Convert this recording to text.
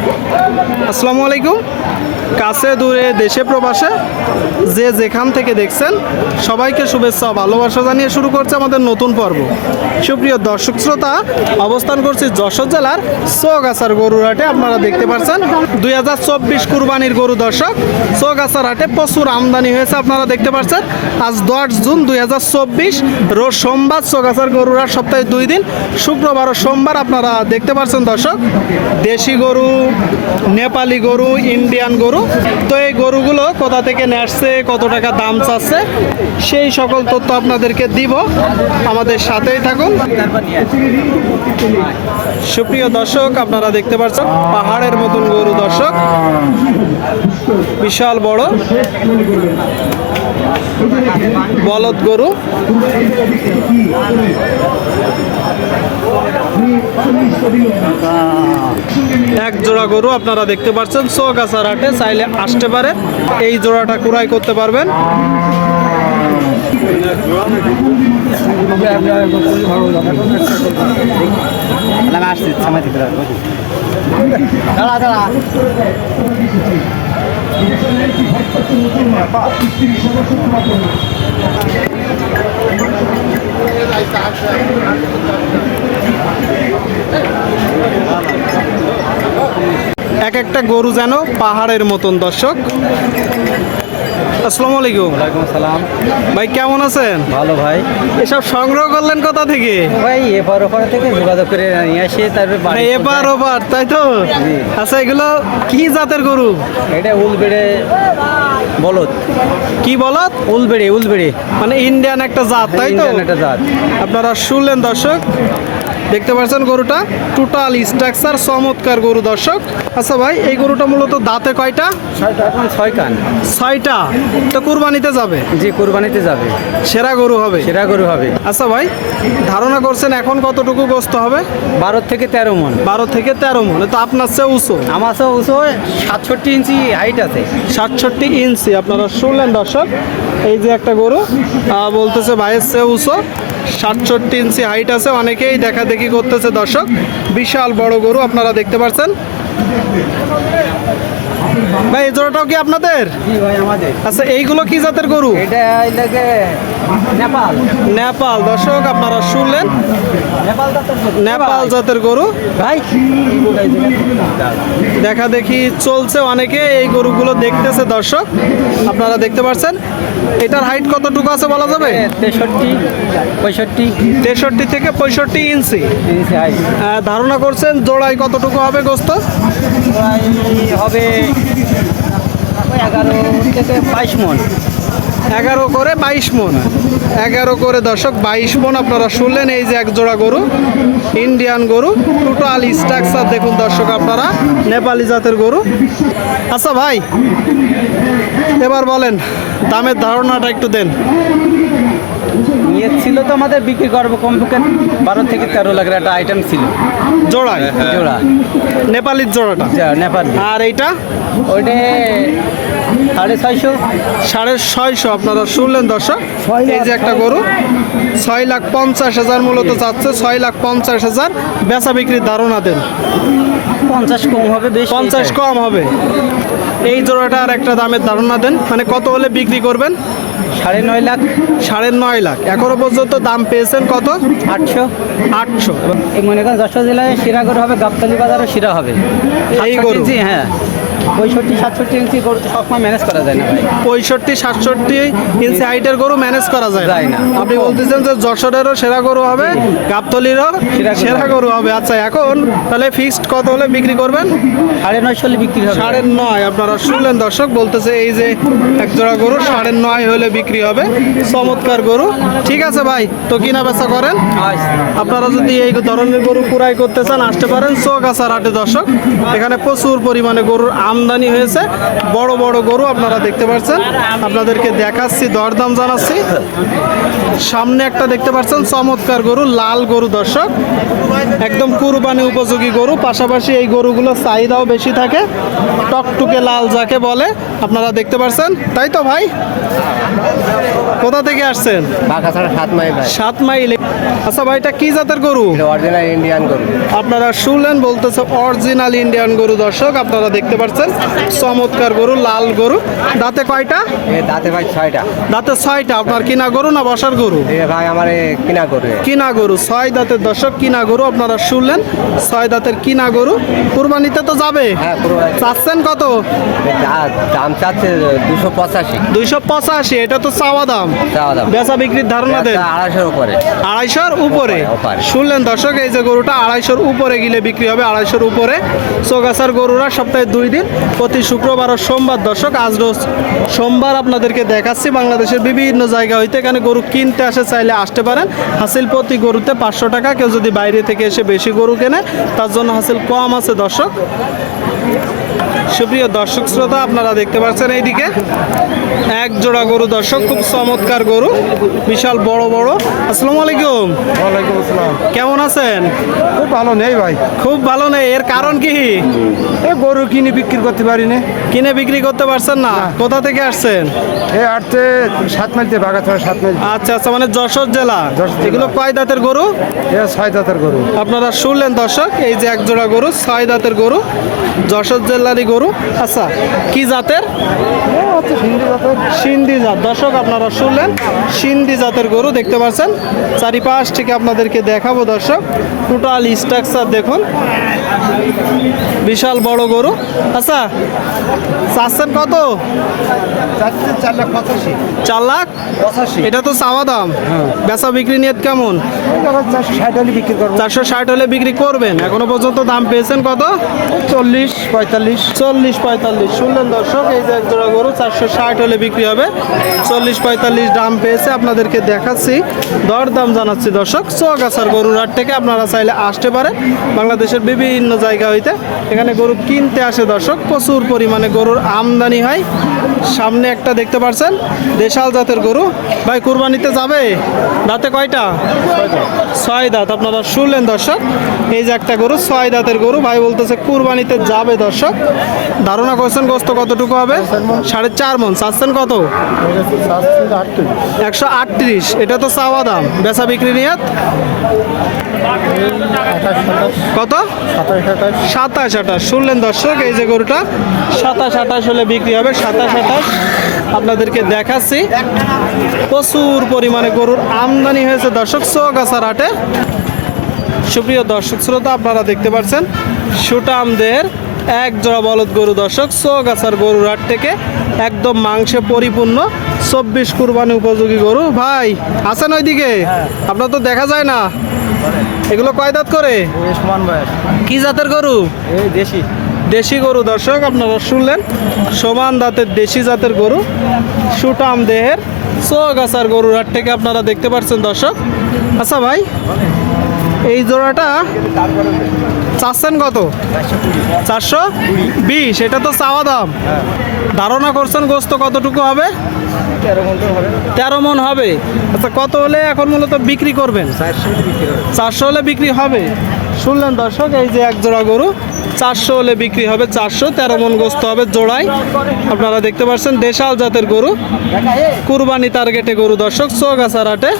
Thank you. আসসালামু আলাইকুম। কাছে দূরে দেশে প্রবাসে যে যেখান থেকে দেখছেন, সবাইকে শুভেচ্ছা ভালোবাসা জানিয়ে শুরু করছে আমাদের নতুন পর্ব। সুপ্রিয় দর্শক শ্রোতা, অবস্থান করছি যশোর জেলার চৌগাছার গরুর হাটে আপনারা দেখতে পাচ্ছেন, দুই হাজার চব্বিশ কুরবানির গরু দর্শক, চৌগাছার হাটে প্রচুর আমদানি হয়েছে, আপনারা দেখতে পাচ্ছেন। আজ দশ জুন দুই হাজার চব্বিশ, রোজ সোমবার চৌগাছার গরুর হাট সপ্তাহে দুই দিন, শুক্রবার ও সোমবার আপনারা দেখতে পাচ্ছেন দর্শক। দেশি গরু নেপালি গরু, ইন্ডিয়ান গরু। তো এই গরুগুলো কোথা থেকে নিয়ে আসছে, কত টাকা দাম চাচ্ছে, সেই সকল তথ্য আপনাদেরকে দিব। আমাদের সাথেই থাকুন। সুপ্রিয় দর্শক, আপনারা দেখতে পাচ্ছেন, পাহাড়ের মতন গরু দর্শক। বিশাল বড়। বলদ গরু। এক জোড়া গরু আপনারা দেখতে পাচ্ছেন। চৌগাছার হাটে চাইলে আসতে পারে এই জোড়াটা কুড়াই করতে পারবেন। এক একটা গরু যেন পাহাড়ের মতন দর্শক। আসসালামু আলাইকুম। ওয়ালাইকুম সালাম ভাই কেমন আছেন? ভালো ভাই। এসব সংগ্রহ করলেন কোথা থেকে? ভাই এপার ওপার থেকে যোগাযোগ করে নিয়ে আসি তারপরে বাড়ি এবার ওবার তাই তো? আচ্ছা এগুলো কি জাতের গরু? এটা উলবেড়ে বলদ। কি বলত উলবেড়ে উলবেড়ে। মানে ইন্ডিয়ান একটা জাত তাই তো? ইন্ডিয়ান একটা জাত। আপনারা শুনলেন দর্শক দেখতে পাচ্ছেন গরুটা? টোটাল স্ট্রাকচার চমৎকার গরু দর্শক। আচ্ছা ভাই এই গরুটা মূলত দাঁতে কয়টা? এখন ছয় কান। ছয়টা। তো কুরবানিতে যাবে? যে কুরবানিতে যাবে। সেরা গরু হবে। সেরা গরু হবে। আচ্ছা ভাই ধারণা করছেন এখন কতটুকু গোস্ত হবে? বারো থেকে তেরো মন। বারো থেকে তেরো মনে। তো আপনার চেয়ে উঁচু? আমার চেয়ে উঁচু সাতষট্টি ইঞ্চি হাইট আছে। সাতষট্টি ইঞ্চি আপনারা শুনলেন দর্শক। এই যে একটা গরু বলতেছে ভাইয়ের চেয়ে উঁচু। সাতষট্টি ইঞ্চি হাইট আছে, অনেকেই দেখা দেখি করতেছে। দর্শক, বিশাল বড় গরু আপনারা দেখতে পাচ্ছেন ভাই এই জোড়াটাও কি আপনাদের? আচ্ছা এইগুলো কি জাতের গরু? নেপাল। নেপাল। দর্শক আপনারা শুনলেন। নেপাল জাতের গরু। ভাই। দেখা দেখি চলছে অনেকে এই গরুগুলো দেখতেছে দর্শক। আপনারা দেখতে পাচ্ছেন এটার হাইট কতটুকু আছে বলা যাবে? তেষট্টি পঁয়ষট্টি। তেষট্টি থেকে পঁয়ষট্টি ইঞ্চি। ইঞ্চি ধারণা করছেন জোড়ায় কতটুকু হবে গোস্ত? হবে এগারো থেকে বাইশ মন। এগারো করে বাইশ মন। এগারো করে দর্শক, বাইশ মন আপনারা শুনলেন, এই যে এক জোড়া গরু, ইন্ডিয়ান গরু, টোটাল স্ট্রাকচার দেখুন দর্শক আপনারা, নেপালি জাতের গরু। আচ্ছা ভাই, এবার বলেন, দামের ধারণাটা একটু দেন। ইয়ে ছিল তো আমাদের বিক্রি করব কমপক্ষে বারো থেকে তেরো লাখের একটা আইটেম ছিল। জোড়ায় জোড়া। নেপালির জোড়াটা? নেপাল। আর এইটা? ওইটা সাড়ে ছয়শো। সাড়ে ছয়শো আপনারা শুনলেন দর্শক? এই যে একটা গরু ছয় লাখ পঞ্চাশ হাজার মূলত চাচ্ছে ছয় লাখ পঞ্চাশ হাজার বেচা বিক্রির ধারণা দেন। পঞ্চাশ কম হবে বেশ পঞ্চাশ কম হবে। এই জোড়াটা আর একটা দামের ধারণা দেন। মানে কত হলে বিক্রি করবেন? সাড়ে নয় লাখ। সাড়ে নয় লাখ। এখনও পর্যন্ত দাম পেয়েছেন কত? আটশো। আটশো। এই মনে করেন যশোর জেলায় শিরা গরু হবে গাবতলি বাজারও শিরা হবে। এই গরু? ইঞ্চি, হ্যাঁ। পঁয়ষট্টি সাতষট্টি ইঞ্চি গরু সবসময় ম্যানেজ করা যায় না ভাই। পঁয়ষট্টি সাতষট্টি ইঞ্চি হাইটের গরু ম্যানেজ করা যায় যায় না। আপনি বলতেছেন যে যশোরেরও সেরা গরু হবে গাবতলিরও সেরা গরু হবে। আচ্ছা এখন তাহলে ফিক্সড কত হলে বিক্রি করবেন? সাড়ে নয়শো হলে বিক্রি হবে। সাড়ে নয় আপনারা শুনলেন দর্শক বলতেছে এই যে এক জোড়া গরু সাড়ে নয় হলে বিক্রি হবে। চমৎকার গরু। ঠিক আছে ভাই তো কিনা বেচা করেন। আপনারা যদি এই ধরনের গরু কুড়াই করতে চান আসতে পারেন চৌগাছার হাটে দর্শক। এখানে প্রচুর পরিমাণে গরুর আম আমদানি হয়েছে। বড় বড় গরু আপনারা দেখতে পাচ্ছেন। আপনাদেরকে দেখাচ্ছি দরদাম জানাচ্ছি। সামনে একটা দেখতে পাচ্ছেন চমৎকার গরু লাল গরু দর্শক। একদম কুরবানি উপযোগী গরু পাশাপাশি এই গরুগুলোর চাহিদাও বেশি থাকে। টকটুকে লাল যাকে বলে আপনারা দেখতে পাচ্ছেন। তাই তো ভাই? কোথা থেকে আসছেন? সাত মাইল আচ্ছা ভাই ভাইটা কি জাতের গরু? অরিজিনাল ইন্ডিয়ান গরু। আপনারা শুনলেন বলতেছে অরিজিনাল ইন্ডিয়ান গরু দর্শক আপনারা দেখতে পাচ্ছেন। চমৎকার গরু লাল গরু। দাঁতে কয়টা? এ দাঁতে ভাই ছয়টা। দাঁতে ছয়টা। আপনার কিনা গরু না বসার গরু? এ ভাই আমার কিনা গরু। কিনা গরু। ছয় দাঁতের দর্শক কিনা গরু আপনারা শুনলেন। ছয় দাঁতের কিনা গরু। কুরবানিতে তো যাবে। হ্যাঁ চাচ্ছেন কত? দাম চাচ্ছে দুশো পঁচাশি। দুইশো পঁচাশি এটা তো চাওয়া দাম। চাওয়া দাম। বেচা বিক্রির ধারণা দেন। একটা আড়াইশোর উপরে। আড়াইশোর উপরে উপরে। শুনলেন দর্শক এই যে গরুটা আড়াইশোর উপরে গিলে বিক্রি হবে আড়াইশোর উপরে। চৌগাছার গরুরা সপ্তাহে দুই দিন প্রতি শুক্রবার ও সোমবার দর্শক, আজ রোজ সোমবার আপনাদেরকে দেখাচ্ছি বাংলাদেশের বিভিন্ন জায়গা হইতে এখানে গরু কিনতে আসে, চাইলে আসতে পারেন। হাসিল প্রতি গরুতে পাঁচশো টাকা, কেউ যদি বাইরে থেকে এসে বেশি গরু কেনে, তার জন্য হাসিল কম আছে দর্শক। সুপ্রিয় দর্শক শ্রোতা আপনারা দেখতে পাচ্ছেন এইদিকে এক জোড়া গরু দর্শক খুব চমৎকার গরু বিশাল বড় বড়। আসসালামু আলাইকুম। ওয়ালাইকুম আসসালাম। কেমন আছেন? খুব ভালো নেই ভাই। খুব ভালো নেই এর কারণ কি? এ গরু কিনে বিক্রি করতে পারি না কিনে বিক্রি করতে পারছেন না? কোথা থেকে আসছেন? এ আটতে সাত মাইলতে বাগা ছড়া সাত মাইল আচ্ছা আচ্ছা মানে যশোর জেলা। এগুলো কয় দাঁতের গরু? ছয় দাঁতের গরু। আপনারা শুনলেন দর্শক এই যে এক জোড়া গরু ছয় দাঁতের গরু যশোর জেলারই গরু। আচ্ছা কি জাতের? এ জাতের। সিন্ধি জাত। দর্শক আপনারা শুনলেন সিন্ধি জাতের গরু দেখতে পাচ্ছেন। চারিপাশ থেকে আপনাদেরকে দেখাবো দর্শক। টোটাল স্ট্রাকচার দেখুন। বিশাল বড় গরু। আচ্ছা চাচ্ছেন কত? চার লাখ পঁচাশি। চার লাখ? পঁচাশি। এটা তো চাওয়া দাম। বেচা বিক্রি নিয়ে কেমন? চারশো ষাট হলে বিক্রি করব। চারশো ষাট হলে বিক্রি করবেন। এখনও পর্যন্ত দাম পেয়েছেন কত? চল্লিশ পঁয়তাল্লিশ। চল্লিশ পঁয়তাল্লিশ। শুনলেন দর্শক এই যে এক জোড়া গরু চারশো ষাট হলে বিক্রি হবে। চল্লিশ পঁয়তাল্লিশ দাম পেয়েছে। আপনাদেরকে দেখাচ্ছি দর দাম জানাচ্ছি দর্শক। চোয়াগাছার গরুর হাট থেকে আপনারা চাইলে আসতে পারেন। বাংলাদেশের বিভিন্ন জায়গা হইতে। এখানে গরু কিনতে আসে দর্শক, প্রচুর পরিমাণে গরুর আমদানি হয়। সামনে একটা দেখতে পাচ্ছেন দেশাল জাতের গরু। ভাই, কুরবানিতে যাবে? দাঁতে কয়টা? ছয় দাঁত। আপনারা শুনলেন দর্শক, এই যে একটা গরু, ছয় দাঁতের গরু। ভাই বলতেছে কুরবানিতে যাবে দর্শক। ধারণা করছেন গোস্ত কতটুকু হবে? সাড়ে চার মন। চাচ্ছেন কত? একশো আটত্রিশ। এটা তো চাওয়া দাম। বেচা বিক্রি নিয়ে কত? সাতাশ আঠাশ। শুনলেন দর্শক, এই যে গরুটা, সাতাশ আঠাশ হলে বিক্রি হবে, সাতাশ আঠাশ। আপনাদেরকে দেখাচ্ছি। প্রচুর পরিমাণে গরুর আমদানি হয়েছে দর্শক, চৌগাছার হাটে। সুপ্রিয় দর্শক, শ্রোতা, আপনারা দেখতে পাচ্ছেন সুটামদের এক জোড়া বলদ গরু দর্শক, চৌগাছার গরুর হাট থেকে একদম মাংসে পরিপূর্ণ চব্বিশ কুরবানি উপযোগী গরু। ভাই, আছেন ওইদিকে? আপনার তো দেখা যায় না। এগুলো কয় দাঁত করে? সমান কি জাতের গরু? এই দেশি। দেশি গরু দর্শক আপনারা শুনলেন? সমান দাঁতের দেশি জাতের গরু সুটাম দেহের চৌগাছার গরুর হাট থেকে আপনারা দেখতে পাচ্ছেন দর্শক। আচ্ছা ভাই এই জোড়াটা চাচ্ছেন কত? চারশো? বিশ এটা তো চাওয়া দাম। ধারণা করছেন গোস্ত কতটুকু হবে? তেরো হবে। মন হবে? আচ্ছা কত হলে এখন মূলত বিক্রি করবেন? চারশো হলে বিক্রি হবে। শুনলেন দর্শক এই যে এক জোড়া গরু চারশো হলে বিক্রি হবে চারশো তেরো মন গোস্ত হবে জোড়ায়। আপনারা দেখতে পাচ্ছেন দেশাল জাতের গরু। কুরবানি টার্গেটে গরু দর্শক চোখ হাটে